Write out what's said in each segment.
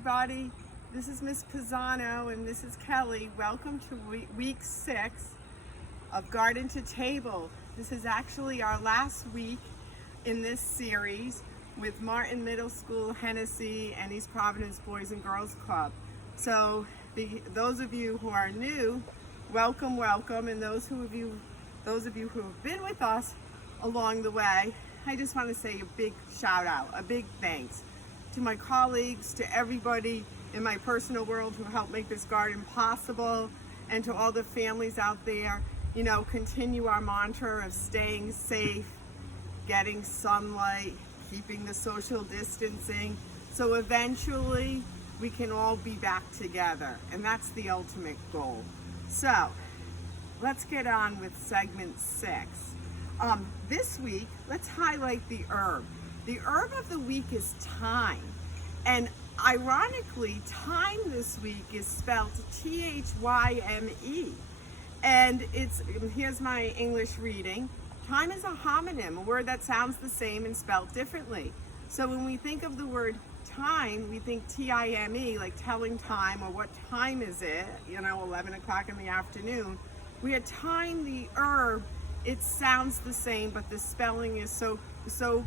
everybody. This is Miss Pisano and Mrs. Kelly. Welcome to week 6 of Garden to Table. This is actually our last week in this series with Martin Middle School, Hennessy, and East Providence Boys and Girls Club. So those of you who are new, welcome, and those of you who have been with us along the way, I just want to say a big shout out, a big thanks to my colleagues, to everybody in my personal world who helped make this garden possible, and to all the families out there. You know, continue our mantra of staying safe, getting sunlight, keeping the social distancing, so eventually we can all be back together, and that's the ultimate goal. So let's get on with segment 6. This week, let's highlight the herb. The herb of the week is thyme, and ironically, thyme this week is spelled T-H-Y-M-E, and here's my English reading. Thyme is a homonym, a word that sounds the same and spelled differently. So when we think of the word time, we think T-I-M-E, like telling time, or what time is it, 11 o'clock in the afternoon. We had thyme, the herb, it sounds the same, but the spelling is so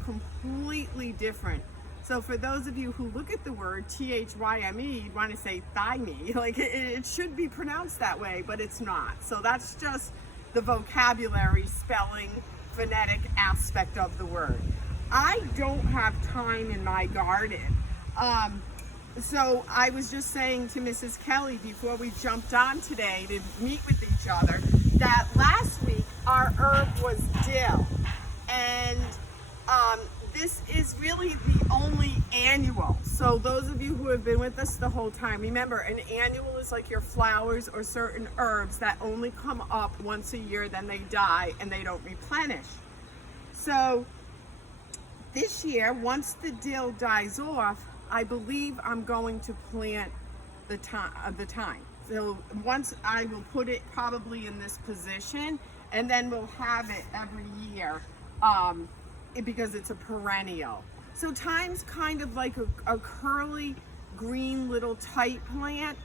completely different. So for those of you who look at the word T-H-Y-M-E, you'd want to say thymine, like it should be pronounced that way, but it's not. So that's just the vocabulary, spelling, phonetic aspect of the word. I don't have thyme in my garden. So I was just saying to Mrs. Kelly before we jumped on today to meet with each other that last week our herb was dill, and this is really the only annual. So those of you who have been with us the whole time, remember, an annual is like your flowers or certain herbs that only come up once a year, then they die and they don't replenish. So this year, once the dill dies off, I believe I'm going to plant the thyme. So once I will put it probably in this position, and then we'll have it every year because it's a perennial. So thyme's kind of like a curly green little tight plant.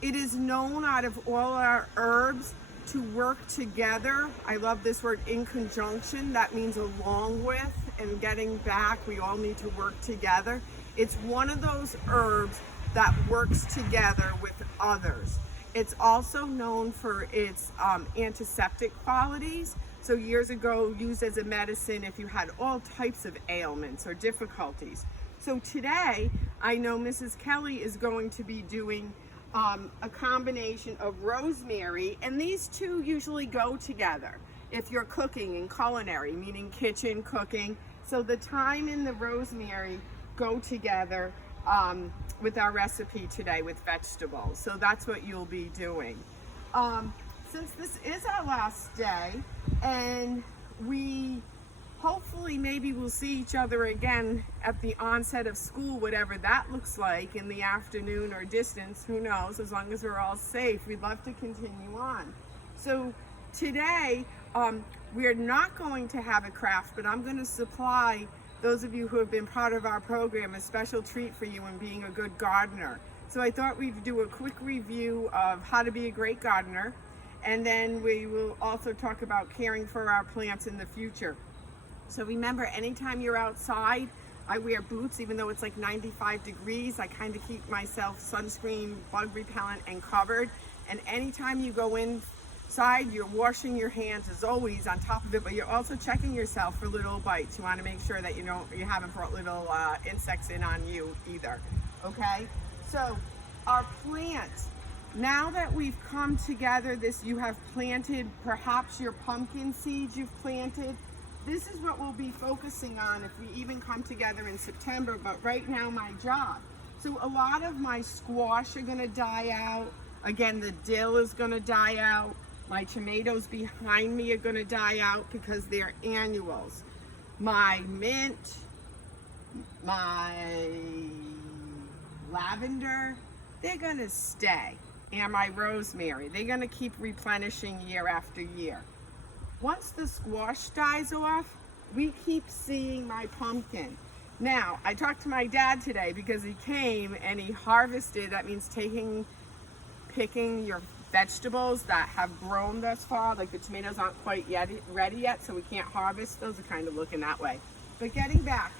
It is known out of all our herbs to work together. I love this word, in conjunction. That means along with and getting back. We all need to work together. It's one of those herbs that works together with others. It's also known for its antiseptic qualities. So years ago, used as a medicine if you had all types of ailments or difficulties. So today, I know Mrs. Kelly is going to be doing a combination of rosemary, and these two usually go together if you're cooking in culinary, meaning kitchen cooking. So the thyme and the rosemary go together with our recipe today with vegetables. So that's what you'll be doing. Since this is our last day, and we hopefully maybe we'll see each other again at the onset of school, whatever that looks like, in the afternoon or distance, who knows, as long as we're all safe, we'd love to continue on. So today, we're not going to have a craft, but I'm going to supply those of you who have been part of our program a special treat for you in being a good gardener. So I thought we'd do a quick review of how to be a great gardener, and then we will also talk about caring for our plants in the future. So remember, anytime you're outside, I wear boots even though it's like 95 degrees. I kind of keep myself sunscreen, bug repellent, and covered. And anytime you go inside, you're washing your hands as always on top of it, but you're also checking yourself for little bites. You want to make sure that you haven't brought little insects in on you either. Okay? So our plants, now that we've come together, you have planted perhaps your pumpkin seeds you've planted. This is what we'll be focusing on if we even come together in September, but right now my job. So a lot of my squash are going to die out. Again, the dill is going to die out. My tomatoes behind me are going to die out because they're annuals. My mint, my lavender, they're going to stay. And my rosemary, they're going to keep replenishing year after year. Once the squash dies off, we keep seeing my pumpkin. Now, I talked to my dad today because he came and he harvested. That means picking your vegetables that have grown thus far. Like the tomatoes aren't quite yet ready yet, so we can't harvest. Those are kind of looking that way. But getting back,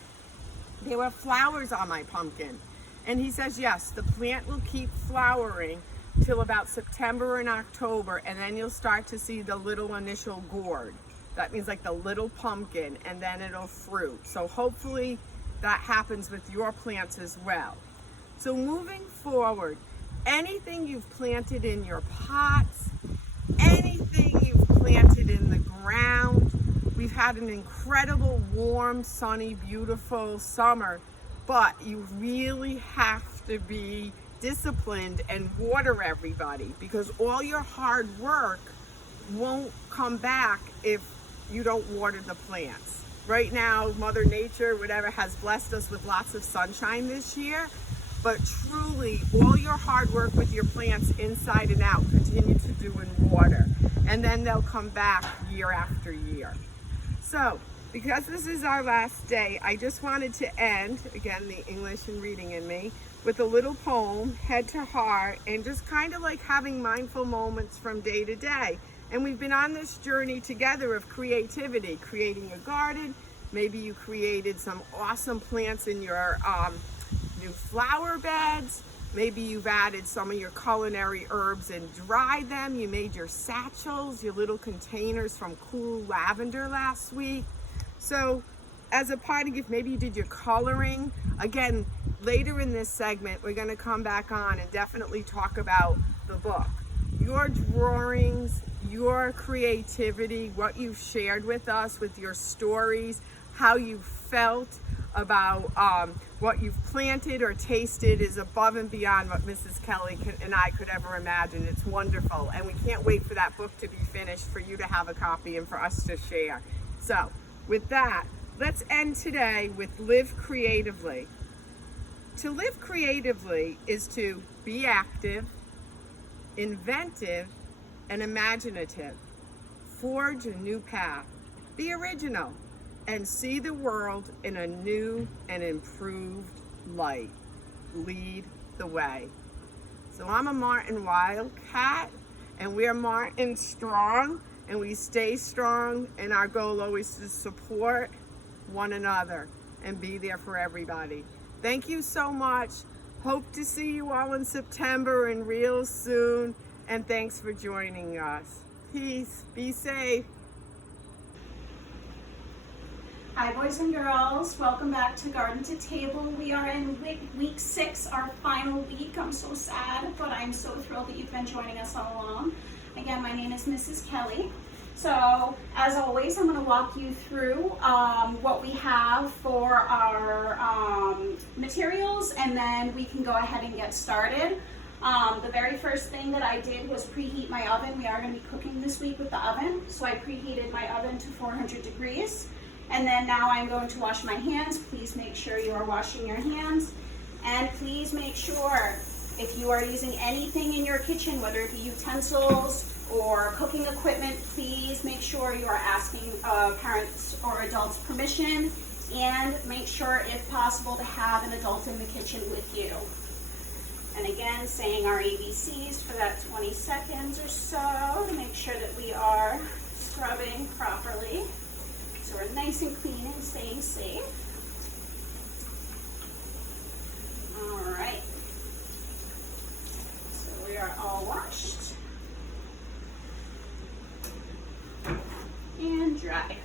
there were flowers on my pumpkin. And he says, yes, the plant will keep flowering till about September and October, and then you'll start to see the little initial gourd. That means like the little pumpkin, and then it'll fruit. So hopefully that happens with your plants as well. So moving forward, anything you've planted in your pots, anything you've planted in the ground, we've had an incredible, warm, sunny, beautiful summer, but you really have to be disciplined and water everybody, because all your hard work won't come back if you don't water the plants. Right now, Mother Nature, whatever, has blessed us with lots of sunshine this year, but truly all your hard work with your plants inside and out, continue to do in water, and then they'll come back year after year. So because this is our last day, I just wanted to end, again, the English and reading in me, with a little poem, head to heart, and just kind of like having mindful moments from day to day. And we've been on this journey together of creativity, creating a garden. Maybe you created some awesome plants in your new flower beds. Maybe you've added some of your culinary herbs and dried them. You made your satchels, your little containers from cool lavender last week. So as a parting gift, maybe you did your coloring. Again, later in this segment, we're going to come back on and definitely talk about the book. Your drawings, your creativity, what you've shared with us, with your stories, how you felt about what you've planted or tasted is above and beyond what Mrs. Kelly and I could ever imagine. It's wonderful, and we can't wait for that book to be finished, for you to have a copy and for us to share. So with that, let's end today with live creatively. To live creatively is to be active, inventive, and imaginative. Forge a new path. Be original and see the world in a new and improved light. Lead the way. So I'm a Martin Wildcat, and we're Martin Strong, and we stay strong, and our goal always is to support one another and be there for everybody. Thank you so much. Hope to see you all in September and real soon, and thanks for joining us. Peace. Be safe. Hi boys and girls, welcome back to Garden to Table. We are in week 6, our final week. I'm so sad, but I'm so thrilled that you've been joining us all along. Again, my name is Mrs. Kelly. So as always, I'm going to walk you through what we have for our materials, and then we can go ahead and get started. The very first thing that I did was preheat my oven. We are going to be cooking this week with the oven, so I preheated my oven to 400 degrees. And then now I'm going to wash my hands. Please make sure you are washing your hands. And please make sure, if you are using anything in your kitchen, whether it be utensils or cooking equipment, please make sure you are asking parents or adults permission, and make sure, if possible, to have an adult in the kitchen with you. And again, saying our ABCs for that 20 seconds or so to make sure that we are scrubbing properly, so we're nice and clean and staying safe. All right. So we are all washed and dry.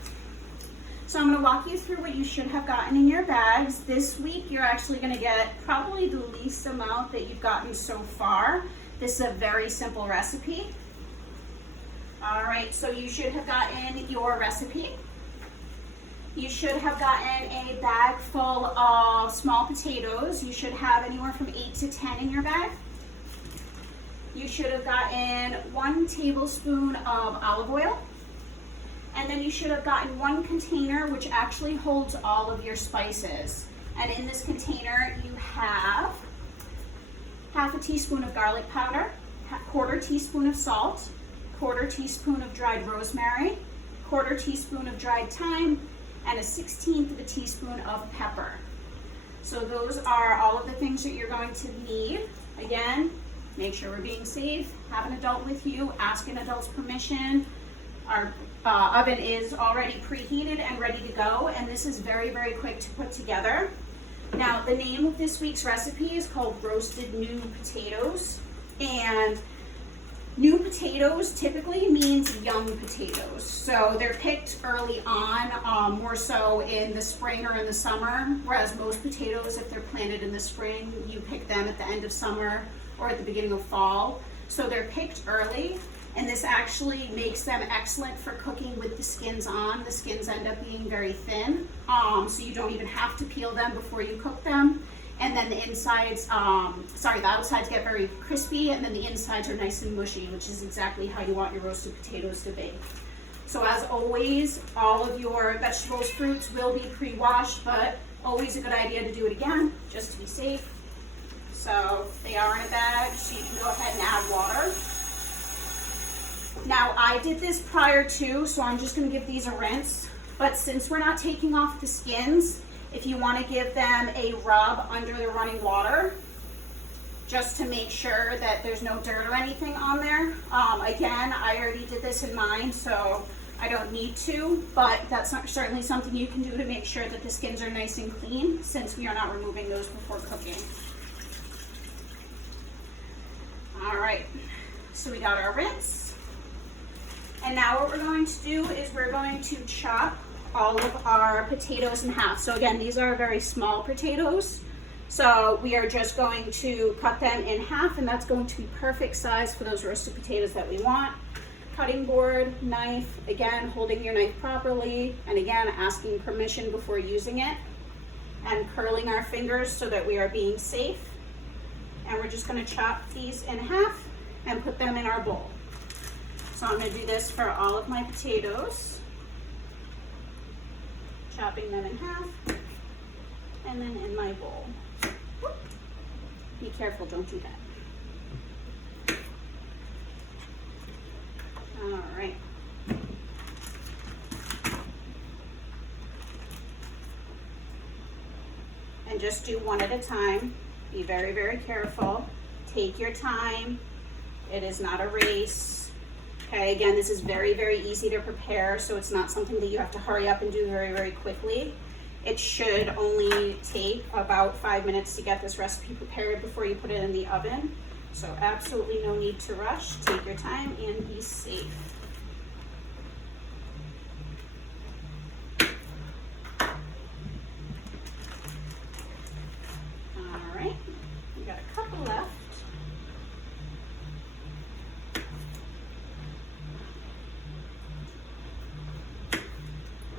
So I'm going to walk you through what you should have gotten in your bags. This week you're actually going to get probably the least amount that you've gotten so far. This is a very simple recipe. All right, so you should have gotten your recipe. You should have gotten a bag full of small potatoes. You should have anywhere from 8 to 10 in your bag. You should have gotten 1 tablespoon of olive oil. And then you should have gotten 1 container, which actually holds all of your spices. And in this container, you have half a teaspoon of garlic powder, 1/4 teaspoon of salt, 1/4 teaspoon of dried rosemary, 1/4 teaspoon of dried thyme, and a 1/16 of a teaspoon of pepper. So those are all of the things that you're going to need. Again, make sure we're being safe, have an adult with you, ask an adult's permission. Our oven is already preheated and ready to go, and this is very, very quick to put together. Now, the name of this week's recipe is called roasted new potatoes, and new potatoes typically means young potatoes. So they're picked early on, more so in the spring or in the summer, whereas most potatoes, if they're planted in the spring, you pick them at the end of summer or at the beginning of fall. So they're picked early, and this actually makes them excellent for cooking with the skins on. The skins end up being very thin, so you don't even have to peel them before you cook them. And then the insides, the outsides get very crispy, and then the insides are nice and mushy, which is exactly how you want your roasted potatoes to be. So as always, all of your vegetables, fruits will be pre-washed, but always a good idea to do it again, just to be safe. So they are in a bag, so you can go ahead and add water. Now, I did this prior to, so I'm just gonna give these a rinse. But since we're not taking off the skins, if you wanna give them a rub under the running water, just to make sure that there's no dirt or anything on there. Again, I already did this in mine, so I don't need to, but that's certainly something you can do to make sure that the skins are nice and clean, since we are not removing those before cooking. All right, so we got our rinse. And now what we're going to do is we're going to chop all of our potatoes in half. So again, these are very small potatoes. So we are just going to cut them in half, and that's going to be perfect size for those roasted potatoes that we want. Cutting board, knife, again, holding your knife properly, and again, asking permission before using it, and curling our fingers so that we are being safe. And we're just gonna chop these in half and put them in our bowl. So I'm gonna do this for all of my potatoes. Chopping them in half, and then in my bowl. Whoop. Be careful, don't do that. All right. And just do one at a time. Be very, very careful. Take your time. It is not a race. Okay, again, this is very, very easy to prepare, so it's not something that you have to hurry up and do very, very quickly. It should only take about 5 minutes to get this recipe prepared before you put it in the oven. So absolutely no need to rush. Take your time and be safe. All right, we got a couple left.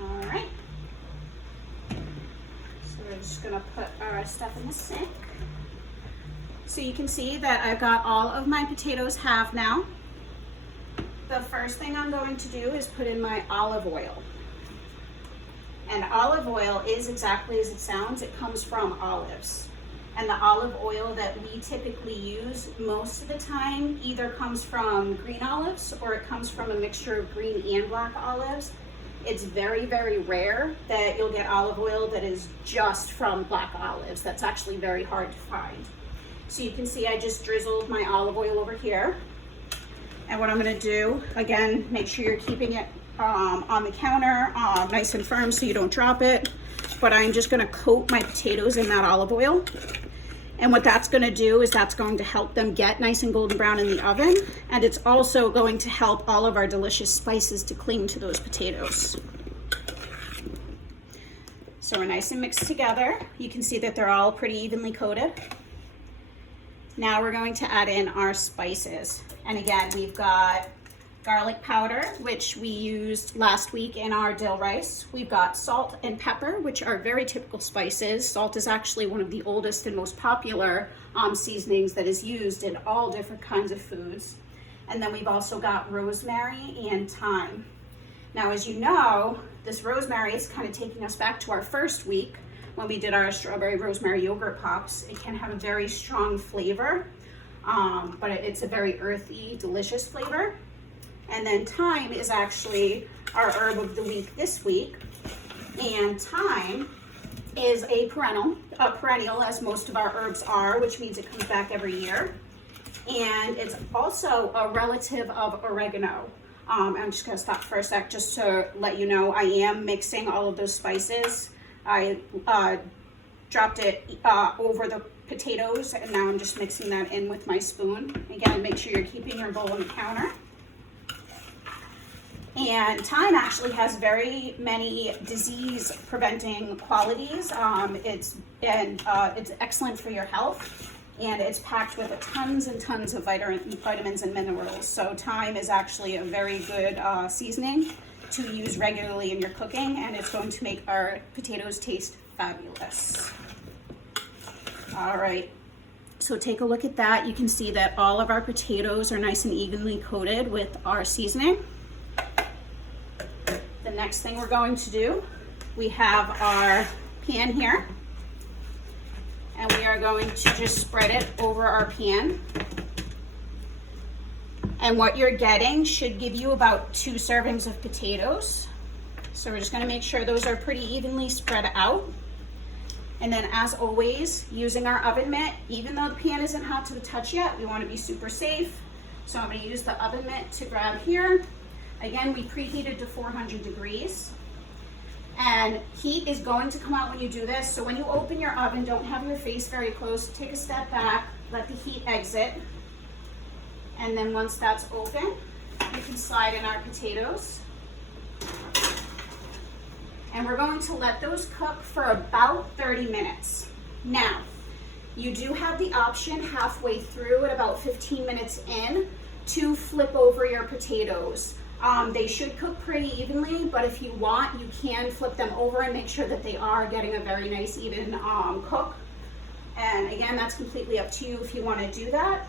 All right. So we're just gonna put our stuff in the sink. So you can see that I've got all of my potatoes halved now. The first thing I'm going to do is put in my olive oil. And olive oil is exactly as it sounds. It comes from olives. And the olive oil that we typically use most of the time either comes from green olives or it comes from a mixture of green and black olives. It's very, very rare that you'll get olive oil that is just from black olives. That's actually very hard to find. So you can see I just drizzled my olive oil over here. And what I'm gonna do, again, make sure you're keeping it on the counter, nice and firm so you don't drop it. But I'm just gonna coat my potatoes in that olive oil. And what that's gonna do is that's going to help them get nice and golden brown in the oven. And it's also going to help all of our delicious spices to cling to those potatoes. So we're nice and mixed together. You can see that they're all pretty evenly coated. Now we're going to add in our spices. And again, we've got garlic powder, which we used last week in our dill rice. We've got salt and pepper, which are very typical spices. Salt is actually one of the oldest and most popular seasonings that is used in all different kinds of foods. And then we've also got rosemary and thyme. Now, as you know, this rosemary is kind of taking us back to our first week when we did our strawberry rosemary yogurt pops. It can have a very strong flavor, but it's a very earthy, delicious flavor. And then thyme is actually our herb of the week this week. And thyme is a perennial, as most of our herbs are, which means it comes back every year. And it's also a relative of oregano. I'm just gonna stop for a sec just to let you know I am mixing all of those spices. I dropped it over the potatoes, and now I'm just mixing that in with my spoon. Again, make sure you're keeping your bowl on the counter. And thyme actually has very many disease-preventing qualities. It's excellent for your health, and it's packed with tons and tons of vitamins and minerals. So thyme is actually a very good seasoning to use regularly in your cooking, and it's going to make our potatoes taste fabulous. All right, so take a look at that. You can see that all of our potatoes are nice and evenly coated with our seasoning. The next thing we're going to do, we have our pan here, and we are going to just spread it over our pan. And what you're getting should give you about 2 servings of potatoes. So we're just gonna make sure those are pretty evenly spread out. And then, as always, using our oven mitt, even though the pan isn't hot to the touch yet, we wanna be super safe. So I'm gonna use the oven mitt to grab here. Again, we preheated to 400 degrees. And heat is going to come out when you do this. So when you open your oven, don't have your face very close. Take a step back, let the heat exit. And then once that's open, we can slide in our potatoes. And we're going to let those cook for about 30 minutes. Now, you do have the option halfway through at about 15 minutes in to flip over your potatoes. They should cook pretty evenly, but if you want, you can flip them over and make sure that they are getting a very nice even cook. And again, that's completely up to you if you want to do that.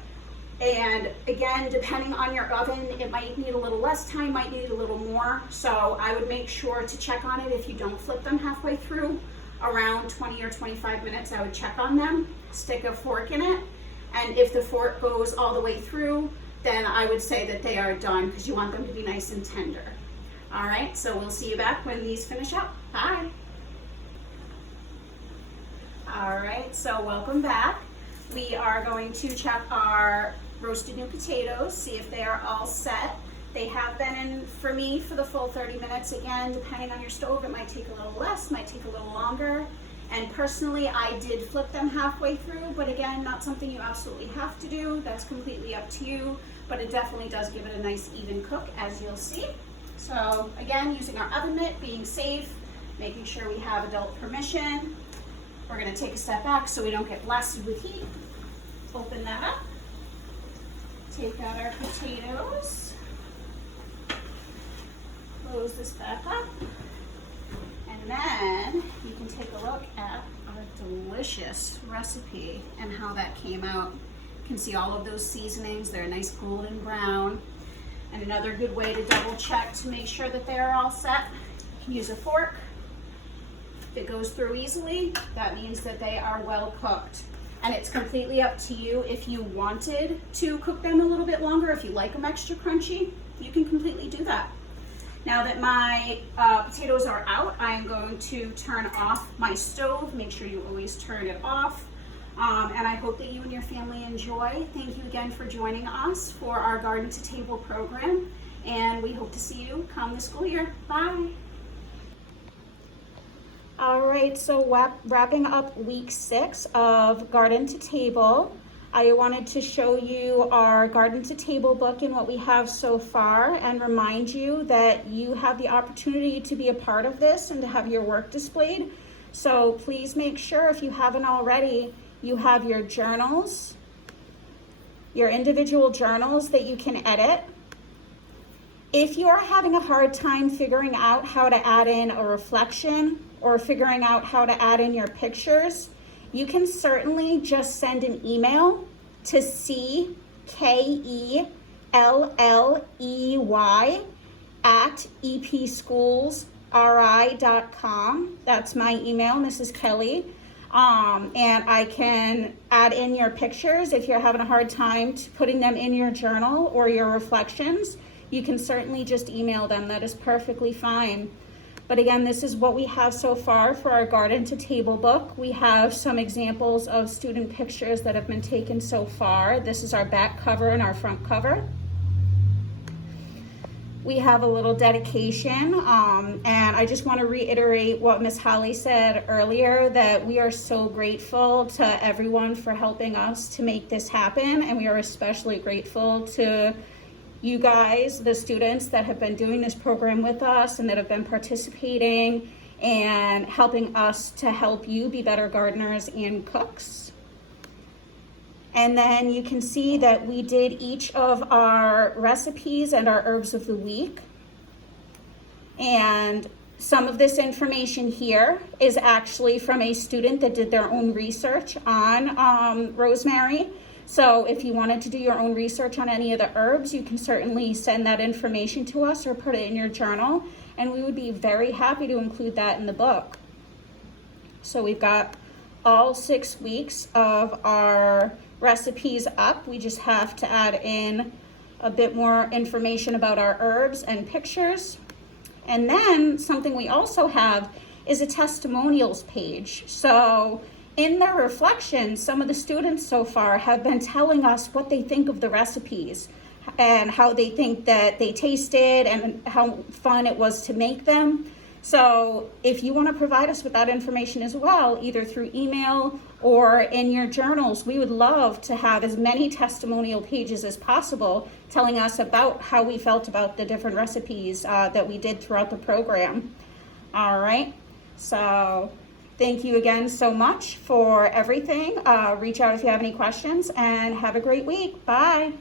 And again, depending on your oven, it might need a little less time, might need a little more. So I would make sure to check on it if you don't flip them halfway through. Around 20 or 25 minutes, I would check on them, stick a fork in it. And if the fork goes all the way through, then I would say that they are done, because you want them to be nice and tender. All right, so we'll see you back when these finish up. Bye. All right, so welcome back. We are going to check our roasted new potatoes, see if they are all set. They have been in for me for the full 30 minutes. Again, depending on your stove, it might take a little less, might take a little longer. And personally, I did flip them halfway through, but again, not something you absolutely have to do. That's completely up to you, but it definitely does give it a nice even cook, as you'll see. So again, using our oven mitt, being safe, making sure we have adult permission. We're gonna take a step back so we don't get blasted with heat. Open that up. Take out our potatoes. Close this back up. And then you can take a look at our delicious recipe and how that came out. You can see all of those seasonings. They're a nice golden brown. And another good way to double check to make sure that they are all set, you can use a fork. If it goes through easily, that means that they are well cooked. And it's completely up to you if you wanted to cook them a little bit longer. If you like them extra crunchy, you can completely do that. Now that my potatoes are out, I am going to turn off my stove. Make sure you always turn it off. And I hope that you and your family enjoy. Thank you again for joining us for our Garden to Table program. And we hope to see you come the school year. Bye. All right, so wrapping up week 6 of Garden to Table, I wanted to show you our Garden to Table book and what we have so far, and remind you that you have the opportunity to be a part of this and to have your work displayed. So please make sure, if you haven't already, you have your journals, your individual journals that you can edit. If you are having a hard time figuring out how to add in a reflection or figuring out how to add in your pictures, you can certainly just send an email to ckelley@epschools.ri.com. That's my email, Mrs. Kelly. And I can add in your pictures. If you're having a hard time putting them in your journal or your reflections, you can certainly just email them. That is perfectly fine. But again, this is what we have so far for our Garden to Table book. We have some examples of student pictures that have been taken so far. This is our back cover and our front cover. We have a little dedication, and I just want to reiterate what Miss Holly said earlier, that we are so grateful to everyone for helping us to make this happen, and we are especially grateful to you guys, the students that have been doing this program with us and that have been participating and helping us to help you be better gardeners and cooks. And then you can see that we did each of our recipes and our herbs of the week. And some of this information here is actually from a student that did their own research on rosemary. So if you wanted to do your own research on any of the herbs, you can certainly send that information to us or put it in your journal, and we would be very happy to include that in the book. So we've got all 6 weeks of our recipes up. We just have to add in a bit more information about our herbs and pictures. And then something we also have is a testimonials page. So in their reflections, some of the students so far have been telling us what they think of the recipes and how they think that they tasted and how fun it was to make them. So if you want to provide us with that information as well, either through email or in your journals, we would love to have as many testimonial pages as possible telling us about how we felt about the different recipes that we did throughout the program. All right, so thank you again so much for everything. Reach out if you have any questions, and have a great week. Bye.